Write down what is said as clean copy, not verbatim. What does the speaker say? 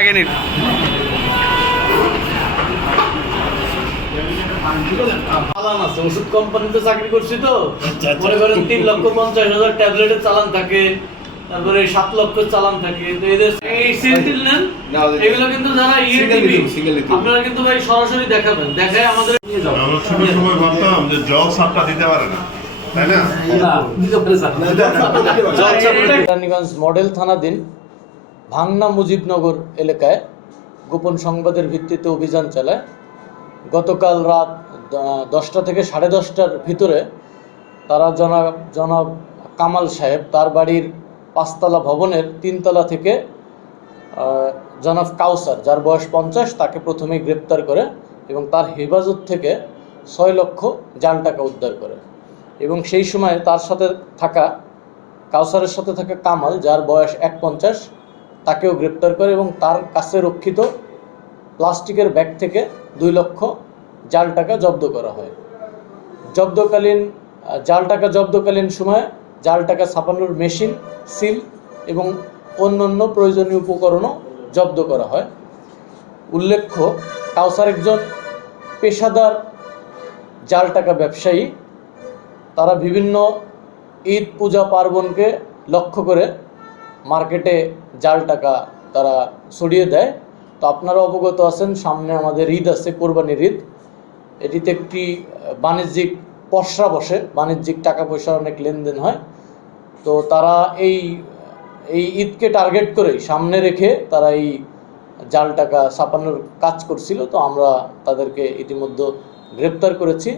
আগে নিন ওষুধ কোম্পানিতে চাকরি করছি তো মনে করেন 3,50,000 ট্যাবলেটের চালান থাকে, তারপরে 7 লক্ষ চালান থাকে। তো এদের এই সিলটিল নেন, এগুলো কিন্তু যারা ইএটিভি আপনারা কিন্তু ভাই সরাসরি দেখাবেন, দেখায় আমাদের নিয়ে যাবেন। আমরা ছোট সময় ভাবতাম যে জল সাপটা দিতে পারে না, তাই না? রানীগঞ্জ মডেল থানাধীন ভাংনা মুজিবনগর এলাকায় গোপন সংবাদের ভিত্তিতে অভিযান চালায়। গতকাল রাত 10টা থেকে 10:30টার ভিতরে তারা জনাব কামাল সাহেব তার বাড়ির 5তলা ভবনের 3তলা থেকে জনাব কাউসার, যার বয়স 50, তাকে প্রথমেই গ্রেপ্তার করে এবং তার হেফাজত থেকে 6 লক্ষ জাল টাকা উদ্ধার করে। এবং সেই সময় তার সাথে থাকা কাউসারের সাথে থাকা কামাল, যার বয়স 51, তাকেও গ্রেপ্তার করে এবং তার কাছে রক্ষিত প্লাস্টিকের ব্যাগ থেকে 2 লক্ষ জাল টাকা জব্দ করা হয়। জাল টাকা জব্দকালীন সময় জাল টাকা ছাপানোর মেশিন, সিল এবং অন্যান্য প্রয়োজনীয় উপকরণও জব্দ করা হয়। উল্লেখ্য, কাউসার একজন পেশাদার জাল টাকা ব্যবসায়ী। তারা বিভিন্ন ঈদ, পূজা, পার্বণকে লক্ষ্য করে মার্কেটে জাল টাকা তারা ছড়িয়ে দেয়। তো আপনারা অবগত আছেন, সামনে আমাদের ঈদ আছে, কোরবানির ঈদ। এটিতে একটি বাণিজ্যিক পসরা বসে, বাণিজ্যিক টাকা পয়সা অনেক লেনদেন হয়। তো তারা এই ঈদকে টার্গেট করেই সামনে রেখে তারা এই জাল টাকা ছাপানোর কাজ করছিল। তো আমরা তাদেরকে ইতিমধ্যে গ্রেপ্তার করেছি।